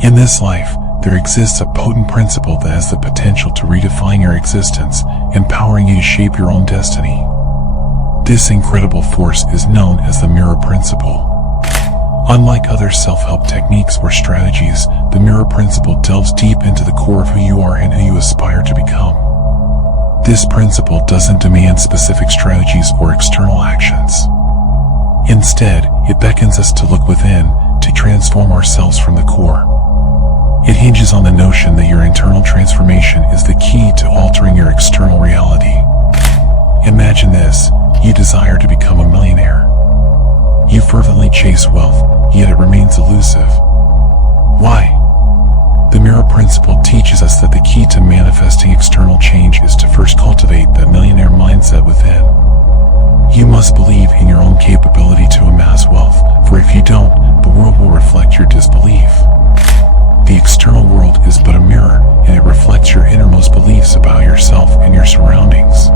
In this life, there exists a potent principle that has the potential to redefine your existence, empowering you to shape your own destiny. This incredible force is known as the mirror principle. Unlike other self-help techniques or strategies, the mirror principle delves deep into the core of who you are and who you aspire to become. This principle doesn't demand specific strategies or external actions. Instead, it beckons us to look within, to transform ourselves from the core. It hinges on the notion that your internal transformation is the key to altering your external reality. Imagine this: you desire to become a millionaire. You fervently chase wealth, yet it remains elusive. Why? The mirror principle teaches us that the key to manifesting external change is to first cultivate that millionaire mindset within. You must believe in your own capability to amass wealth, for if you don't, the world will reflect your disbelief. The external world is but a mirror, and it reflects your innermost beliefs about yourself and your surroundings.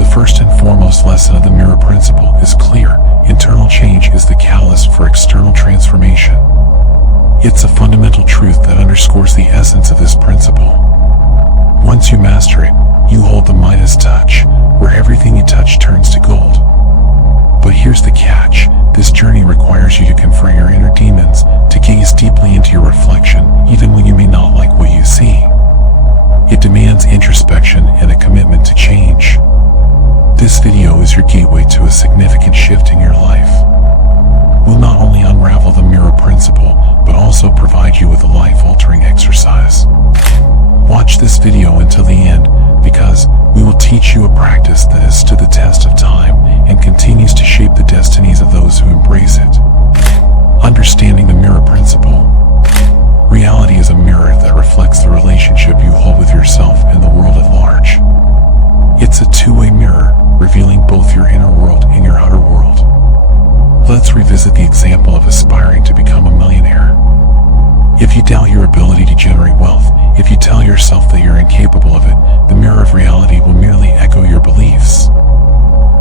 The first and foremost lesson of the mirror principle is clear: internal change is the catalyst for external transformation. It's a fundamental truth that underscores the essence of this principle. Once you master it, you hold the Midas touch, where everything you touch turns to gold. But here's the catch: this journey requires you to confront your inner demons, to gaze deeply into your reflection, even when you may not like what you see. It demands introspection and a commitment to change. This video is your gateway to a significant shift in your life. We'll not only unravel the mirror principle, but also provide you with a life-altering exercise. Watch this video until the end, because we will teach you a practice that has stood the test of time and continues to shape the destinies of those who embrace it. Understanding the mirror principle. Reality is a mirror that reflects the relationship you hold with yourself and the world at large. It's a two-way mirror, revealing both your inner world and your outer world. Let's revisit the example of aspiring to become a millionaire. If you doubt your ability to generate wealth, if you tell yourself that you're incapable of it, the mirror of reality will merely echo your beliefs.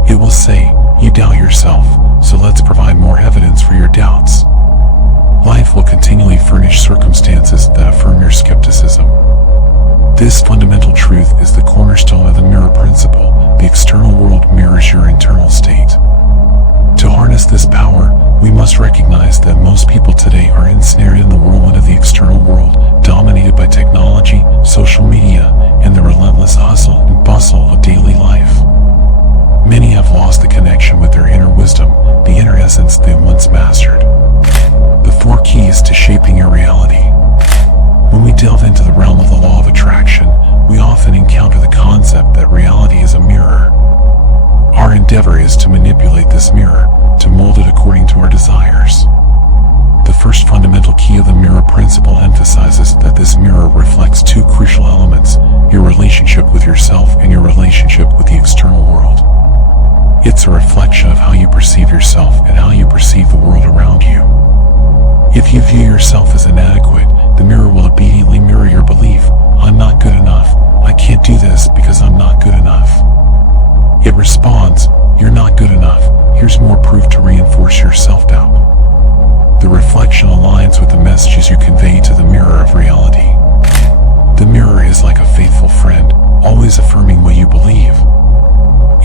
It will say, "You doubt yourself, so let's provide more evidence for your doubts." Life will continually furnish circumstances that affirm your skepticism. This fundamental truth is the cornerstone of the mirror principle. The external world mirrors your internal state. To harness this power, we must recognize that most people today are ensnared in the whirlwind of the external world, dominated by technology, social media, and the relentless hustle and bustle of daily life. Many have lost the connection with their inner wisdom, the inner essence they once mastered. The 4 keys to shaping your reality. When we delve into the realm of the law of attraction, we often encounter the concept that reality is a mirror. Our endeavor is to manipulate this mirror, to mold it according to our desires. The first fundamental key of the mirror principle emphasizes that this mirror reflects 2 crucial elements: your relationship with yourself and your relationship with the external world. It's a reflection of how you perceive yourself and how you perceive the world around you. If you view yourself as inadequate, the mirror will obediently mirror your belief: "I'm not good enough. I can't do this because I'm not good enough." It responds, "You're not good enough. Here's more proof to reinforce your self-doubt." The reflection aligns with the messages you convey to the mirror of reality. The mirror is like a faithful friend, always affirming what you believe.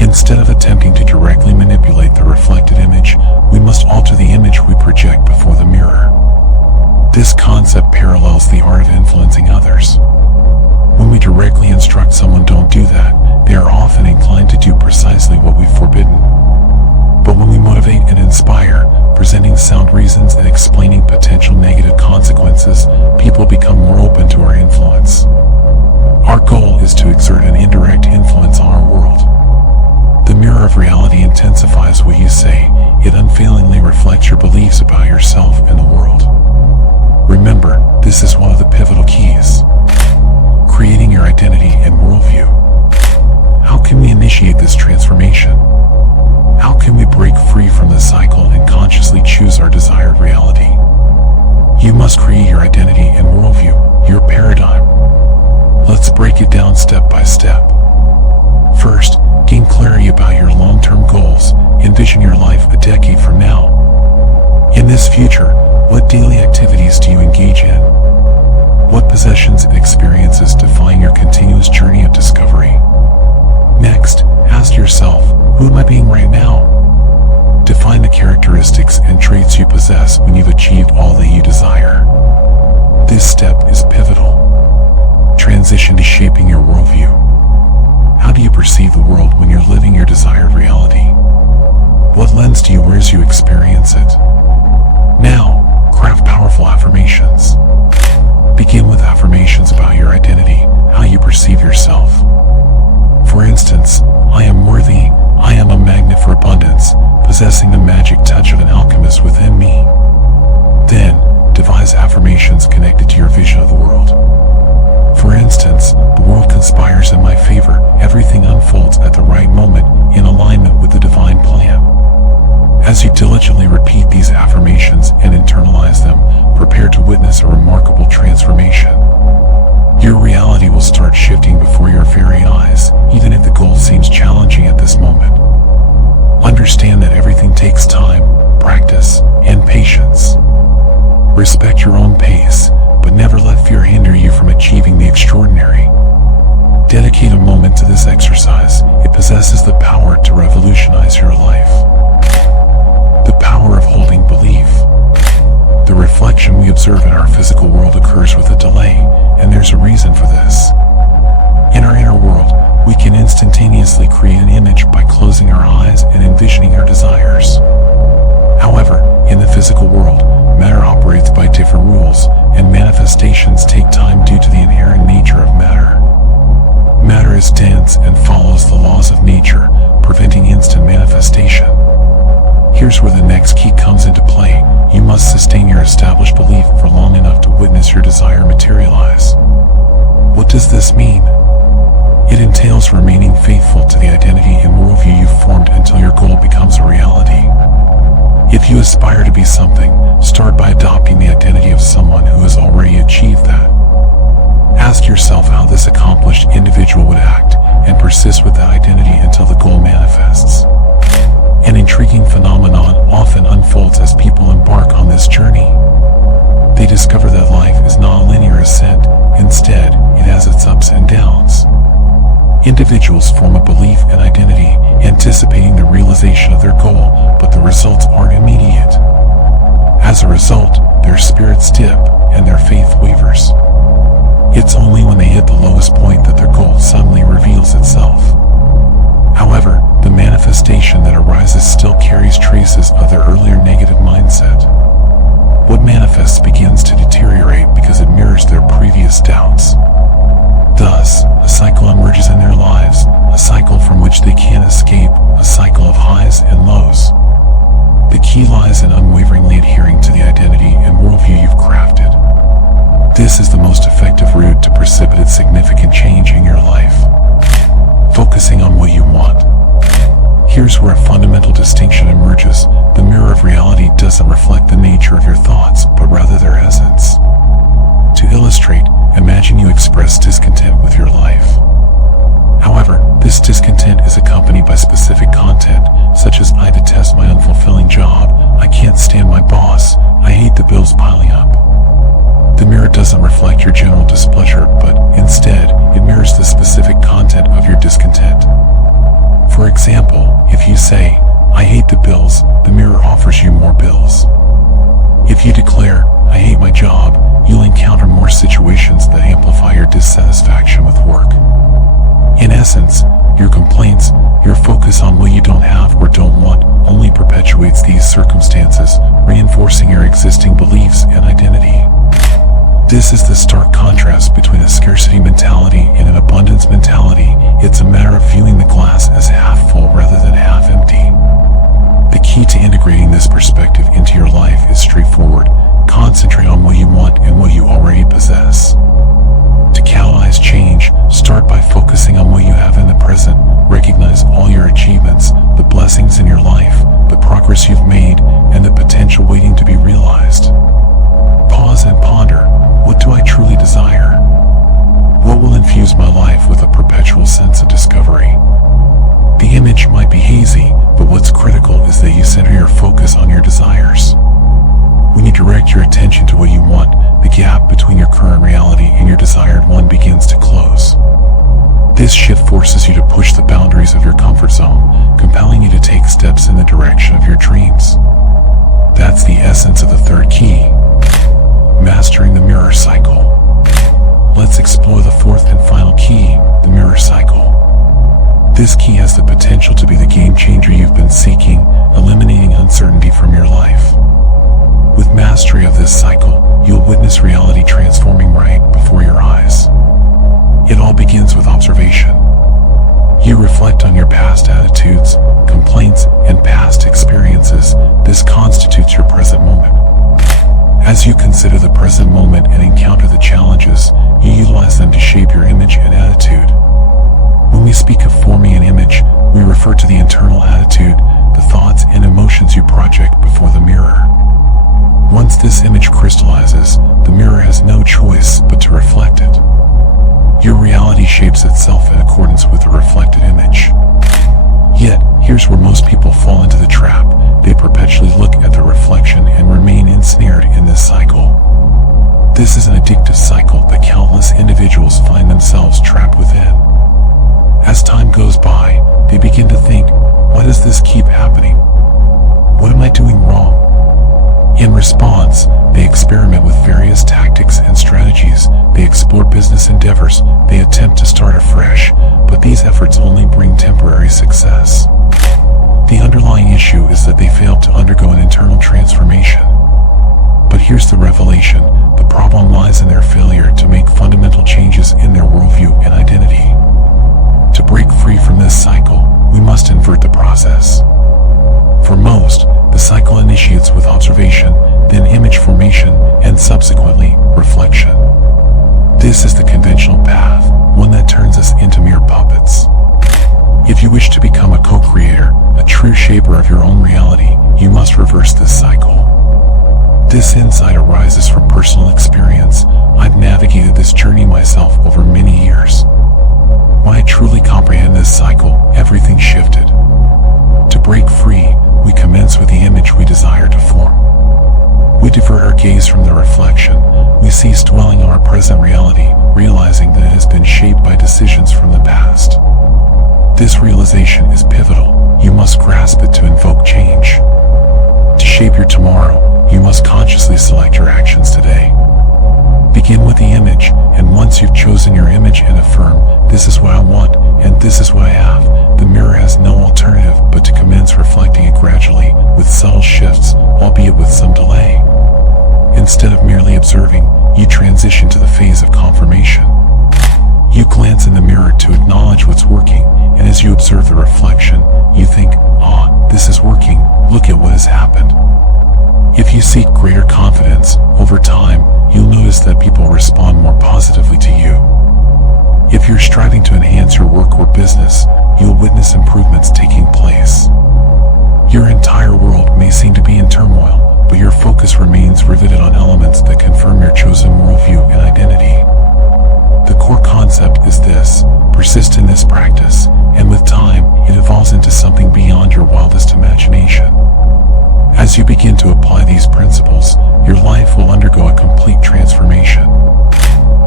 Instead of attempting to directly manipulate the reflected image, we must alter the image we project before the mirror. This concept parallels the art of influencing others. When we directly instruct someone don't do that, they are often inclined to do precisely what we've forbidden. But when we motivate and inspire, presenting sound reasons and explaining potential negative consequences, people become more open to our influence. Our goal is to exert an indirect influence on our world. The mirror of reality intensifies what you say. It unfailingly reflects your beliefs about yourself and the world. Remember, this is one of the pivotal keys: creating your identity and worldview. How can we initiate this transformation? How can we break free from the cycle and consciously choose our desired reality? You must create your identity and worldview, your paradigm. Let's break it down step by step. First, gain clarity about your long-term goals. Envision your life a decade from now. In this future, what daily activities do you engage in? achieved all that you desire. This step is pivotal. Transition to shaping your worldview. How do you perceive the world when you're living your desired reality? What lens do you wear as you experience it? Now, craft powerful affirmations. Begin with affirmations about your identity, how you perceive yourself. For instance, I am worthy, I am a magnet for abundance, possessing the magic touch of an alchemist within me. Then, devise affirmations connected to your vision of the world. For instance, the world conspires in my favor, everything unfolds at the right moment, in alignment with the divine plan. As you diligently repeat these affirmations and internalize them, prepare to witness a remarkable transformation. Your reality will start shifting before your very eyes, even if the goal seems challenging at this moment. Understand that everything takes time, practice, and patience. Respect your own pace, but never let fear hinder you from achieving the extraordinary. Dedicate a moment to this exercise. It possesses the power to revolutionize your life. The power of holding belief. The reflection we observe in our physical world occurs with a delay, and there's a reason for this. In our inner world, we can instantaneously create an image by closing our eyes and envisioning our desires. However, in the physical world, matter operates by different rules, and manifestations take time due to the inherent nature of matter. Matter is dense and follows the laws of nature, preventing instant manifestation. Here's where the next key comes into play. You must sustain your established belief for long enough to witness your desire materialize. What does this mean? It entails remaining faithful to the identity and worldview you've formed until your goal becomes a reality. If you aspire to be something, start by adopting the identity of someone who has already achieved that. Ask yourself how this accomplished individual would act, and persist with that identity until the goal manifests. An intriguing phenomenon often unfolds as people embark on this journey. They discover that life is not a linear ascent, instead, it has its ups and downs. Individuals form a belief and identity, anticipating the realization of their goal, but the results aren't immediate. As a result, their spirits dip, and their faith wavers. It's only when they hit the lowest point that their goal suddenly reveals itself. However, the manifestation that arises still carries traces of their earlier negative mindset. What manifests begins to deteriorate because it mirrors their previous doubts. Thus, a cycle emerges in their lives, a cycle from which they can't escape, a cycle of highs and lows. The key lies in unwaveringly adhering to the identity and worldview you've crafted. This is the most effective route to precipitate significant change in your life. Focusing on what you want. Here's where a fundamental distinction emerges. The mirror of reality doesn't reflect the nature of your thoughts, but rather their essence. To illustrate, imagine you express discontent with your life. However, this discontent is accompanied by specific content, such as I detest my unfulfilling job, I can't stand my boss, I hate the bills piling up. The mirror doesn't reflect your general displeasure, but instead, it mirrors the specific content of your discontent. For example, if you say, I hate the bills, the mirror offers you more bills. If you declare, I hate my job, you'll encounter more situations that amplify your dissatisfaction with work. In essence, your complaints, your focus on what you don't have or don't want, only perpetuates these circumstances, reinforcing your existing beliefs and identity. This is the stark contrast between a scarcity mentality and an abundance mentality. It's a matter of viewing the glass as half full rather than half empty. The key to integrating this perspective into your life is straightforward. Concentrate on what you want and what you already possess. To catalyze change, start by focusing on what you have in the present. Recognize all your achievements, the blessings in your life, the progress you've made, and the potential waiting to be realized. Pause and ponder. What do I truly desire? What will infuse my life with a perpetual sense of discovery? The image might be hazy, but what's critical is that you center your focus on your desires. When you direct your attention to what you want, the gap between your current reality and your desired one begins to close. This shift forces you to push the boundaries of your comfort zone, compelling you to take steps in the direction of your dreams. That's the essence of the third key, mastering the mirror cycle. Let's explore the fourth and final key, the mirror cycle. This key has the potential to be the game changer you've been seeking, eliminating uncertainty from your life. With mastery of this cycle, you'll witness reality transforming right before your eyes. It all begins with observation. You reflect on your past attitudes, complaints, and past experiences. This constitutes your present moment. As you consider the present moment and encounter the challenges, you utilize them to shape your image and attitude. When we speak of forming an image, we refer to the internal attitude, the thoughts and emotions you project before the mirror. Once this image crystallizes, the mirror has no choice but to reflect it. Your reality shapes itself in accordance with the reflected image. Yet, here's where most people fall into the trap. They perpetually look at the reflection and remain ensnared in this cycle. This is an addictive cycle that countless individuals find themselves trapped within. As time goes by, they begin to think, why does this keep happening? What am I doing wrong? In response, they experiment with various tactics and strategies. They explore business endeavors. They attempt to start afresh, but these efforts only bring temporary success. The underlying issue is that they failed to undergo an internal transformation. But here's the revelation: the problem lies in their failure to make fundamental changes in their worldview and identity. To break free from this cycle, we must invert the process. For most, the cycle initiates with observation, then image formation, and subsequently, reflection. This is the conventional path, one that turns us into mere puppets. If you wish to become a co-creator, a true shaper of your own reality, you must reverse this cycle. This insight arises from personal experience. I've navigated this journey myself over many years. When I truly comprehend this cycle, everything shifted. To break free, we commence with the image we desire to form. We divert our gaze from the reflection. We cease dwelling on our present reality, realizing that it has been shaped by decisions from the past. This realization is pivotal. You must grasp it to invoke change. To shape your tomorrow, you must consciously select your actions today. Begin with the image, and once you've chosen your image and affirm, this is what I want, and this is what I have, the mirror has no alternative but to commence reflecting it gradually, with subtle shifts, albeit with some delay. Instead of merely observing, you transition to the phase of confirmation. You glance in the mirror to acknowledge what's working, and as you observe the reflection, you think, this is working, look at what has happened. If you seek greater confidence, over time, you'll notice that people respond more positively to you. If you're striving to enhance your work or business, you'll witness improvements taking place. Your entire world may seem to be in turmoil, but your focus remains riveted on elements that confirm your chosen worldview and identity. The core concept is this: persist in this practice, and with time, it evolves into something beyond your wildest imagination. As you begin to apply these principles, your life will undergo a complete transformation.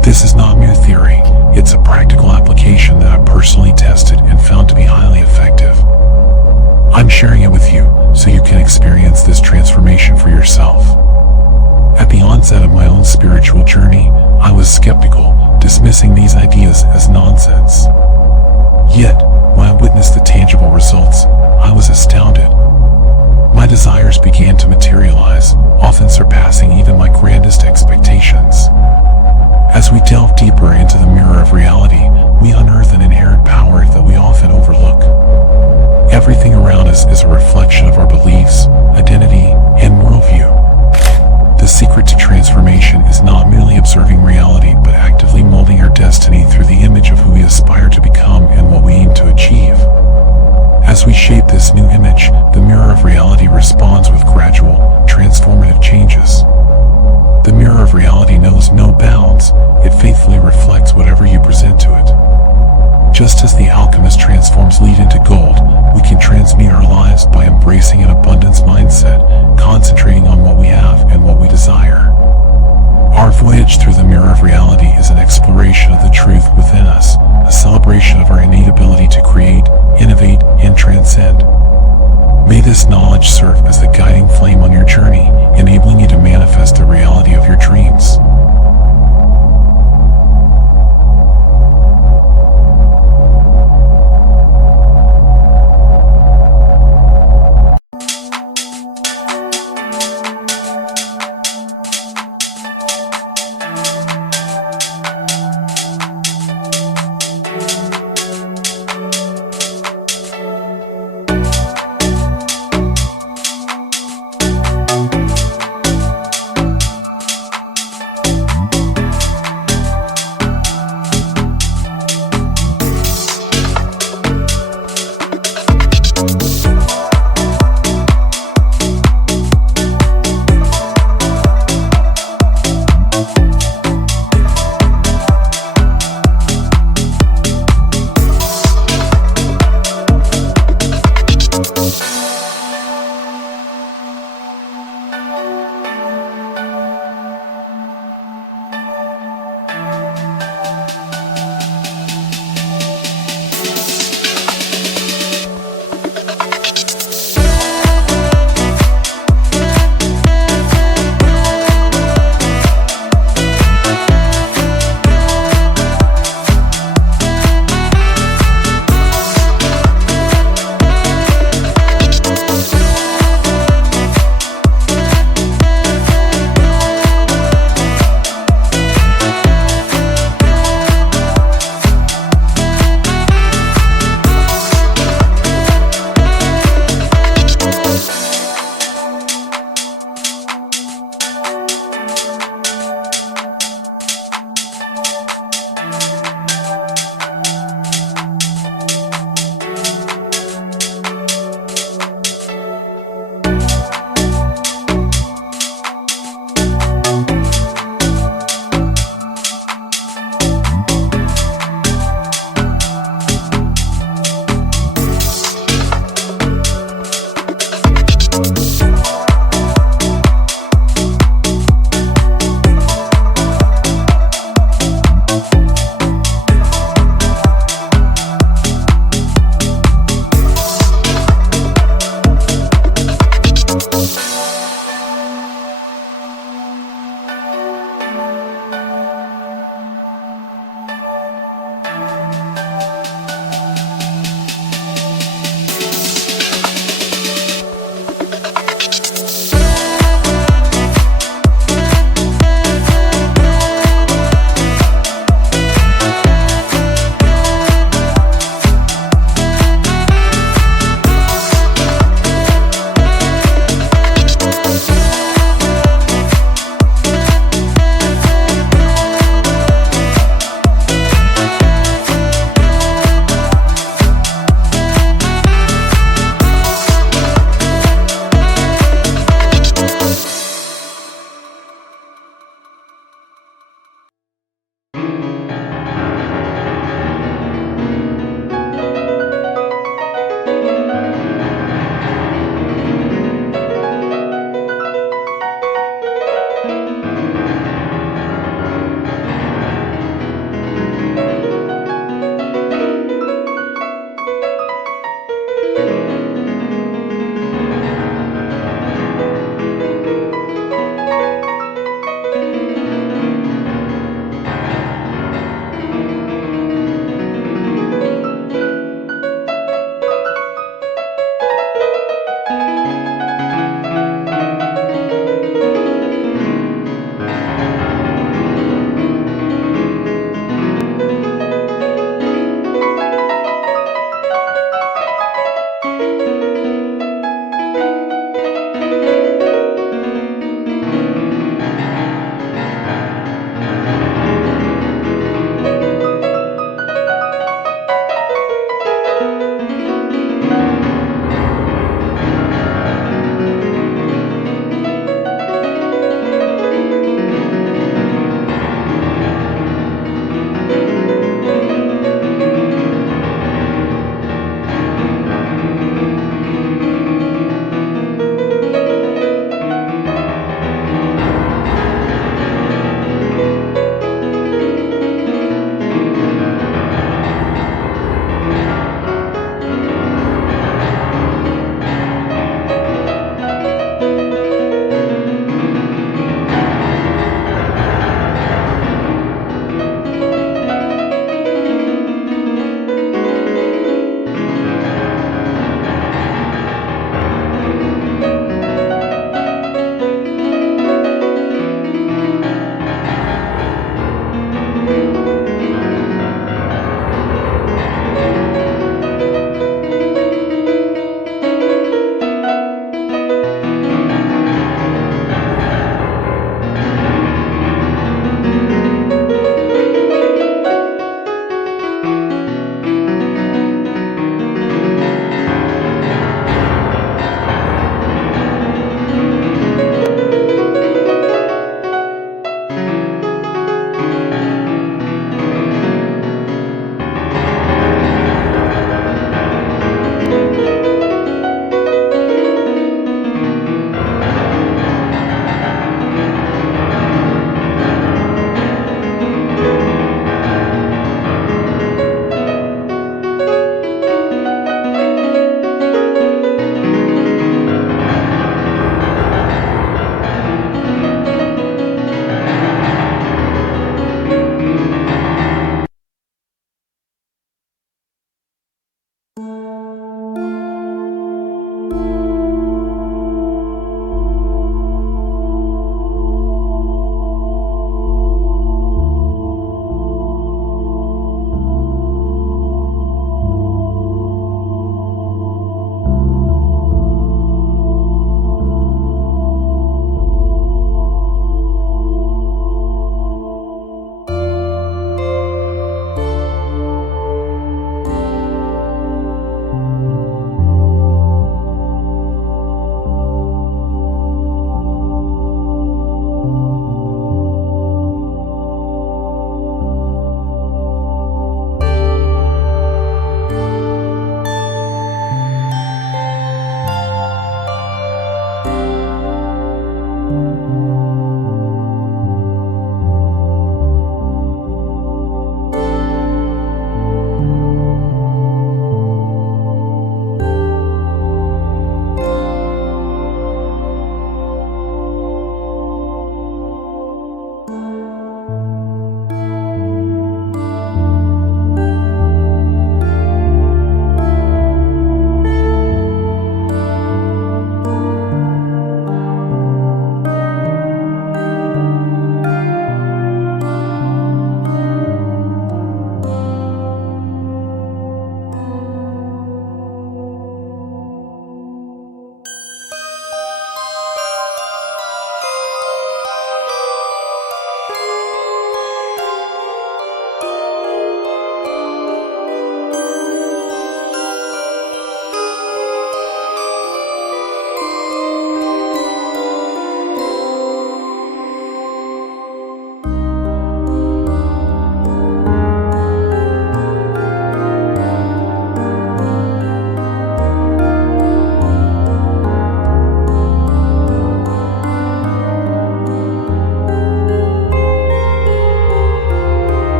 This is not mere theory, it's a practical application that I personally tested and found to be highly effective. I'm sharing it with you so you can experience this transformation for yourself. At the onset of my own spiritual journey, I was skeptical, dismissing these ideas as nonsense. Yet, when I witnessed the tangible results, I was astounded. My desires began to materialize, often surpassing even my grandest expectations. As we delve deeper into the mirror of reality, we unearth an inherent power that we often overlook. Everything around us is a reflection of our beliefs, identity, and worldview. The secret to transformation is not merely observing reality, but actively molding our destiny through the image of who we aspire to become and what we aim to achieve. As we shape this new image, the mirror of reality responds with gradual, transformative changes. The mirror of reality knows no bounds, it faithfully reflects whatever you present to it. Just as the alchemist transforms lead into gold, we can transmute our lives by embracing an abundance mindset, concentrating on what we have and what we desire. Our voyage through the mirror of reality is an exploration of the truth within us, a celebration of our innate ability to create, innovate, and transcend. May this knowledge serve